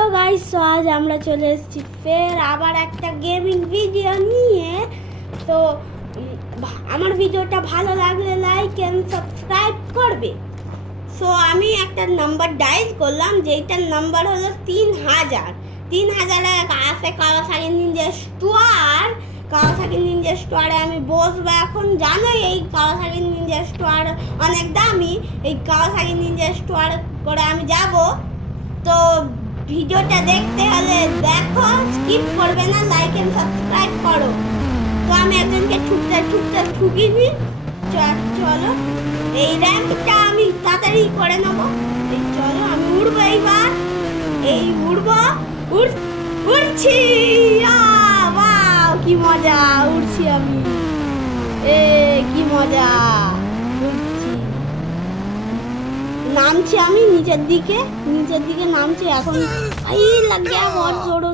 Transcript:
Hello guys, আজ আমরা চলে এসেছি ফের আবার একটা গেমিং ভিডিও নিয়ে। তো আমার ভিডিওটা ভালো লাগলে লাইক এন্ড সাবস্ক্রাইব করবে। সো আমি একটা নাম্বার ডায়াল করলাম, যেটার নাম্বার হলো 3000। 3000-এর কাছে কাওয়াসাকি নিনজা স্টোয়ার। কাওয়াসাকি নিনজা স্টোয়ারে আমি বসবো এখন। জানোই এই কাওয়াসাকি নিনজা স্টোয়ার অনেক দামি। এই কাওয়াসাকি নিনজা স্টোয়ার করে আমি যাব। তো ভিডিওটা দেখতে হলে দেখো, স্কিপ করবে না, লাইক এন্ড সাবস্ক্রাইব করো। তো আমি একজনকে ঠুকতে ঠুকিনি। চলো এই র্যাম্পটা আমি তাড়াতাড়ি করে নেবো। এই চলো আমি উড়বো এইবার। এই উড়ছি। ওয়াও কি মজা, উড়ছি আমি। কি মজা, উড়ছি। নামছি আমি নিচের দিকে নামছি এখন। এই লাগ গয়া, बहुत जोर